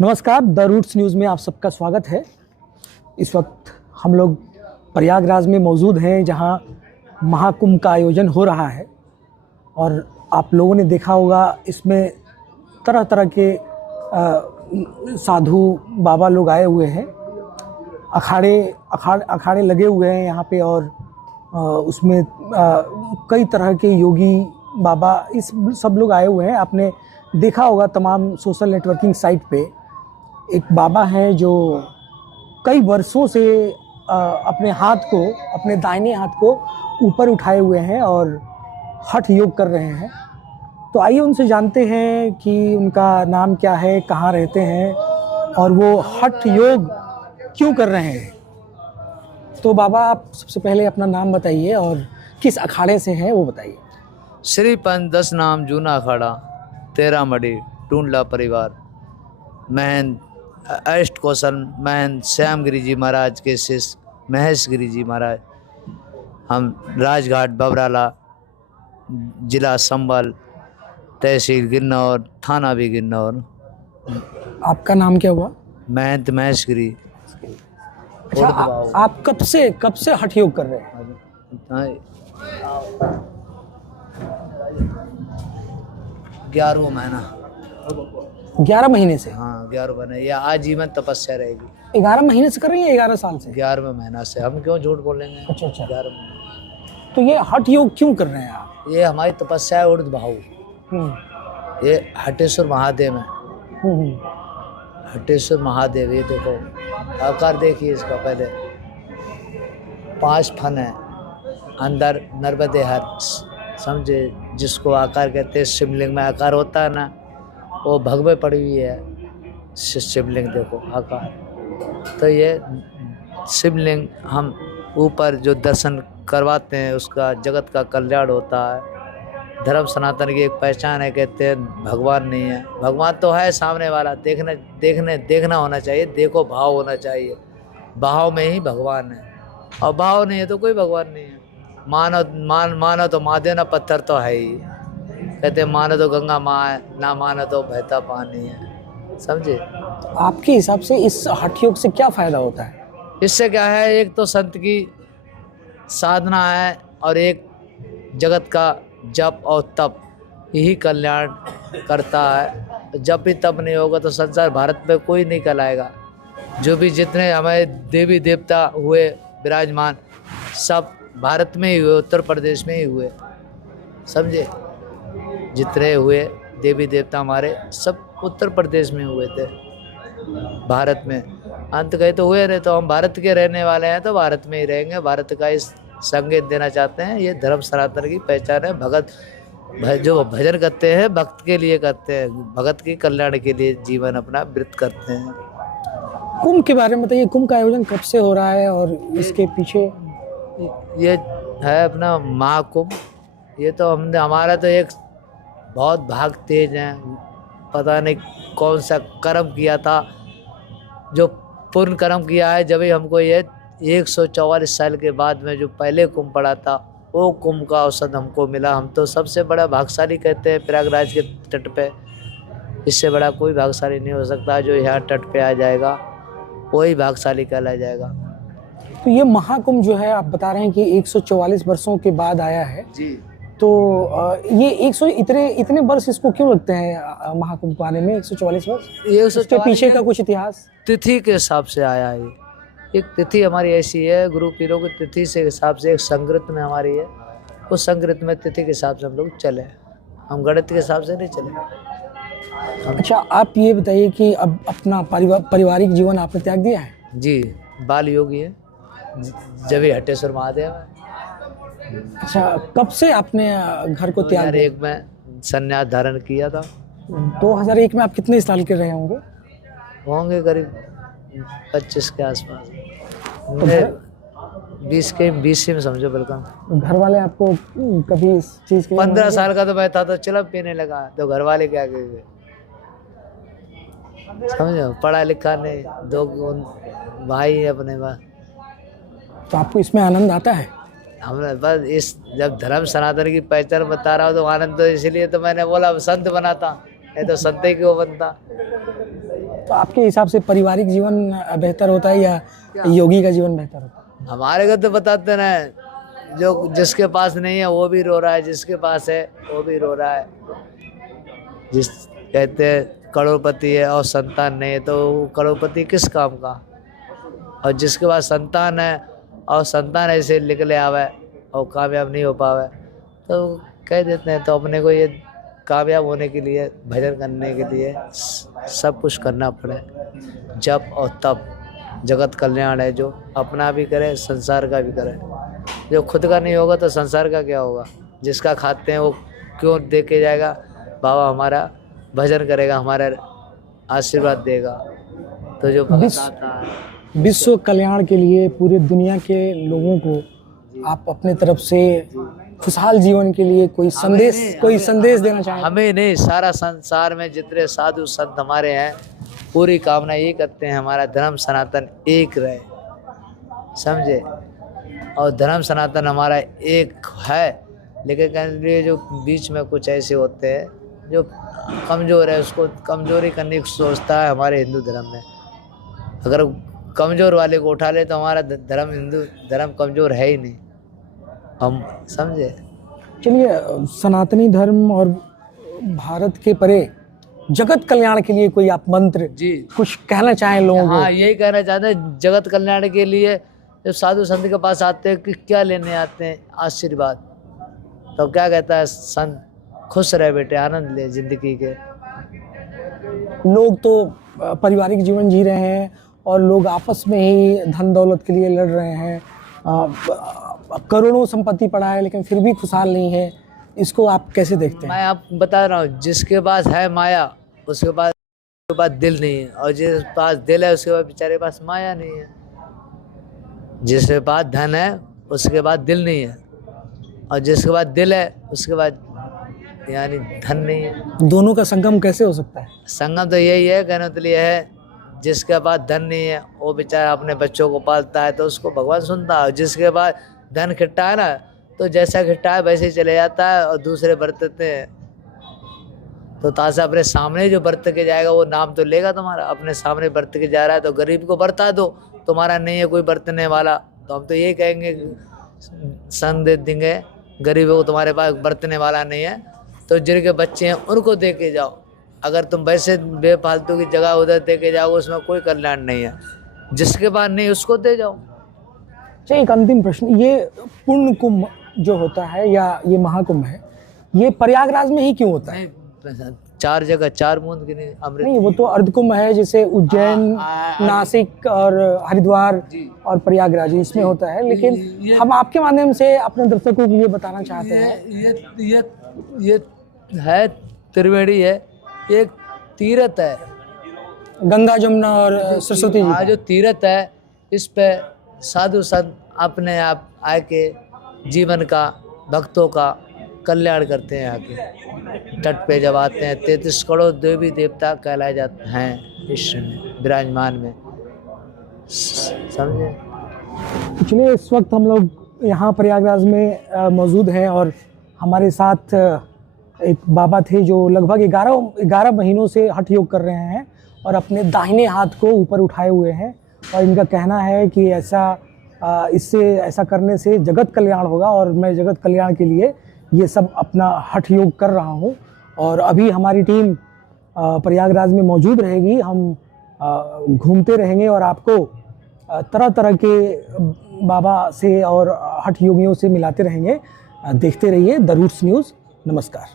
नमस्कार, the roots news में आप सबका स्वागत है। इस वक्त हम लोग प्रयागराज में मौजूद हैं, जहां महाकुंभ का आयोजन हो रहा है। और आप लोगों ने देखा होगा, इसमें तरह तरह के साधु बाबा लोग आए हुए हैं। अखाड़े लगे हुए हैं यहाँ पे। और उसमें कई तरह के योगी बाबा इस सब लोग आए हुए हैं। आपने देखा होगा तमाम सोशल नेटवर्किंग साइट पे एक बाबा हैं जो कई वर्षों से अपने दाहिने हाथ को ऊपर उठाए हुए हैं और हठ योग कर रहे हैं। तो आइए उनसे जानते हैं कि उनका नाम क्या है, कहाँ रहते हैं और वो हठ योग क्यों कर रहे हैं। तो बाबा, आप सबसे पहले अपना नाम बताइए और किस अखाड़े से हैं वो बताइए। श्री पंच 10 नाम जूना अखाड़ा 13 मड़ी टूंडला परिवार महंत अष्ट कौशल महंत श्याम गिरी जी महाराज के शिष्य महेश गिरी जी महाराज। हम राजघाट बबराला, जिला संबल, तहसील गिन्नौर, थाना भी गिन्नौर। आपका नाम क्या हुआ? महंत महेश गिरी। अच्छा, आप कब से हठ योग कर रहे हैं? 11वां महीना। 11 महीने से? हाँ, 11 महीने। यह आजीवन तपस्या रहेगी। 11 महीने से कर रही है? 11 साल से? 11वें महीना से। हम क्यों झूठ बोलेंगे। अच्छा। 11 महीने। तो ये हठ योग क्यों कर रहे हैं आप? ये हमारी तपस्या है ऊर्ध्व भाव। ये हटेश्वर महादेव है। हटेश्वर महादेव, ये देखो आकार देखिए इसका। पहले 5 फन है, अंदर नर्मदे हर, समझे, जिसको आकार कहते हैं। शिवलिंग में आकार होता है ना, वो भगवे पड़ी हुई है शिवलिंग, देखो आकार। तो ये शिवलिंग हम ऊपर जो दर्शन करवाते हैं, उसका जगत का कल्याण होता है। धर्म सनातन की एक पहचान है, कहते हैं भगवान नहीं है। भगवान तो है सामने वाला, देखना होना चाहिए। देखो भाव होना चाहिए, भाव में ही भगवान है। और भाव नहीं है तो कोई भगवान नहीं है। मानो तो माँ देना पत्थर तो है ही। कहते हैं मानो तो गंगा माँ है, ना मानो तो बहता पानी है, समझे। आपके हिसाब से इस हठ योग से क्या फायदा होता है? इससे क्या है, एक तो संत की साधना है और एक जगत का जप और तप, यही कल्याण करता है। जब भी तप नहीं होगा तो संसार भारत में कोई नहीं कहलाएगा। जो भी जितने हमारे देवी देवता हुए विराजमान, सब भारत में ही हुए, उत्तर प्रदेश में ही हुए, समझे। जितने हुए देवी देवता हमारे सब उत्तर प्रदेश में हुए थे, भारत में। अंत गए तो हुए रहे, तो हम भारत के रहने वाले हैं तो भारत में ही रहेंगे। भारत का इस संकेत देना चाहते हैं। ये धर्म सनातन की पहचान है। भगत जो भजन करते हैं, भक्त के लिए करते हैं, भगत के कल्याण के लिए जीवन अपना व्यतीत करते हैं। कुंभ के बारे में बताइए। कुंभ का आयोजन कब से हो रहा है और इसके पीछे? ये है अपना महाकुंभ। ये तो हमारा तो एक बहुत भाग तेज है। पता नहीं कौन सा कर्म किया था, जो पूर्ण कर्म किया है, जब ही हमको ये 144 साल के बाद में जो पहले कुंभ पड़ा था, वो कुंभ का अवसर हमको मिला। हम तो सबसे बड़ा भाग्यशाली कहते हैं प्रयागराज के तट पे। इससे बड़ा कोई भाग्यशाली नहीं हो सकता। जो यहाँ तट पे आ जाएगा वही भाग्यशाली कहला जाएगा। तो ये महाकुंभ जो है, आप बता रहे हैं कि 144 वर्षों के बाद आया है जी। तो ये इतने वर्ष इसको क्यों लगते हैं महाकुंभ को आने में? 144 वर्ष? इसके पीछे का कुछ इतिहास? तिथि के हिसाब से आया है। एक तिथि हमारी ऐसी है, गुरु पीरों की तिथि से हिसाब से एक संगृत में हमारी है। उस संगृत में तिथि के हिसाब से हम लोग चले, हम गणित के हिसाब से नहीं चले। अच्छा, आप ये बताइए कि अब अपना पारिवारिक जीवन आपने त्याग दिया है? जी, बाल योगी है, जब ही हटेश्वर महादेव है। अच्छा, कब से आपने घर को त्याग दिया? 2001 में संन्यास धारण किया था। 2001 में आप कितने साल के रहे होंगे? करीब 25 के आसपास। तो 20 में समझो बिल्कुल। घर वाले आपको कभी इस चीज के? 15 साल का तो मैं था तो चलब पीने लगा, तो घर वाले क्या कहेंगे, समझो। पढ़ा लिखा नहीं, 2 भाई है अपने पास। तो आपको इसमें आनंद आता है? हमने बस जब धर्म सनातन की पहचान बता रहा हूँ तो आनंद, तो इसलिए तो मैंने बोला संत बनाता। नहीं तो संत ही क्यों बनता। तो आपके हिसाब से पारिवारिक जीवन बेहतर होता है या योगी का जीवन बेहतर होता है? हमारे को तो बताते ना, जो जिसके पास नहीं है वो भी रो रहा है, जिसके पास है वो भी रो रहा है। जिस कहते हैं करोड़पति है और संतान नहीं है, तो वो करोड़पति किस काम का। और जिसके पास संतान है और संतान ऐसे निकले आवे और कामयाब नहीं हो पावे, तो कह देते हैं। तो अपने को ये कामयाब होने के लिए, भजन करने के लिए सब कुछ करना पड़े, जप और तप। जगत कल्याण है, जो अपना भी करे संसार का भी करे। जो खुद का नहीं होगा तो संसार का क्या होगा। जिसका खाते हैं वो क्यों दे के जाएगा। बाबा हमारा भजन करेगा, हमारा आशीर्वाद देगा। तो जो भक्त आता है, विश्व कल्याण के लिए पूरे दुनिया के लोगों को आप अपने तरफ से खुशहाल जीवन के लिए कोई संदेश देना चाहें? हमें नहीं, सारा संसार में जितने साधु संत हमारे हैं, पूरी कामना ये करते हैं हमारा धर्म सनातन एक रहे, समझे। और धर्म सनातन हमारा एक है, लेकिन कहने जो बीच में कुछ ऐसे होते हैं जो कमज़ोर है, उसको कमज़ोरी करने की सोचता है हमारे हिंदू धर्म में। अगर कमज़ोर वाले को उठा ले तो हमारा धर्म, हिंदू धर्म कमज़ोर है ही नहीं, हम समझे। चलिए, सनातनी धर्म और भारत के परे जगत कल्याण के लिए कोई आप मंत्र जी कुछ कहना चाहें लोगों को? हाँ, यही कहना चाहते हैं जगत कल्याण के लिए। जब साधु संत के पास आते हैं कि क्या लेने आते हैं, आशीर्वाद। तो क्या कहता है संत, खुश रहे बेटे, आनंद ले जिंदगी के। लोग तो पारिवारिक जीवन जी रहे हैं और लोग आपस में ही धन दौलत के लिए लड़ रहे हैं। करोड़ों संपत्ति पड़ा है लेकिन फिर भी खुशहाल नहीं है। इसको आप कैसे देखते हैं? मैं आपको बता रहा हूँ, जिसके पास है माया उसके पास दिल नहीं है, और जिसके पास दिल है उसके पास बेचारे के पास माया नहीं है। जिसके पास धन है उसके पास दिल नहीं है, और जिसके पास दिल है उसके पास यानी धन नहीं है। दोनों का संगम कैसे हो सकता है? संगम तो यही है, कहने के लिए है जिसके पास धन नहीं है वो बेचारा अपने बच्चों को पालता है तो उसको भगवान सुनता है। जिसके पास धन खिट्टा है ना, तो जैसा खिट्टा है वैसे ही चले जाता है, और दूसरे बरतते हैं। तो तासा अपने सामने जो बरत के जाएगा वो नाम तो लेगा तुम्हारा। अपने सामने बरत के जा रहा है तो गरीब को बरता दो, तुम्हारा नहीं है कोई बरतने वाला, तो हम तो ये कहेंगे संदेश देंगे गरीबों को, तुम्हारे पास बरतने वाला नहीं है तो जिनके बच्चे हैं उनको दे के जाओ। अगर तुम वैसे बेफालतू की जगह उधर दे के जाओ उसमें कोई कल्याण नहीं है। जिसके पास नहीं उसको दे जाओ। अच्छा, एक अंतिम प्रश्न, ये पूर्ण कुंभ जो होता है या ये महाकुंभ है, ये प्रयागराज में ही क्यों होता है? नहीं, 4 जगह 4 बूंद की नहीं, अमृत नहीं, वो तो अर्धकुंभ है, जैसे उज्जैन, नासिक और हरिद्वार और प्रयागराज इसमें होता है। लेकिन हम आपके माध्यम से अपने दर्शकों को ये बताना चाहते हैं, ये है त्रिवेणी है, एक तीर्थ है, गंगा जमुना और सरस्वती जी। जो तीर्थ है इस पे साधु संत अपने आप आके जीवन का, भक्तों का कल्याण करते हैं। आके तट पे जब आते हैं 33 करोड़ देवी देवता कहलाए जाते हैं इस विराजमान में, समझे। पिछले इस वक्त हम लोग यहाँ प्रयागराज में मौजूद हैं और हमारे साथ एक बाबा थे जो लगभग 11 महीनों से हठ योग कर रहे हैं और अपने दाहिने हाथ को ऊपर उठाए हुए हैं। और इनका कहना है कि ऐसा करने से जगत कल्याण होगा, और मैं जगत कल्याण के लिए ये सब अपना हठ योग कर रहा हूँ। और अभी हमारी टीम प्रयागराज में मौजूद रहेगी। हम घूमते रहेंगे और आपको तरह तरह के बाबा से और हठ योगियों से मिलाते रहेंगे। देखते रहिए द रूट्स न्यूज़। नमस्कार।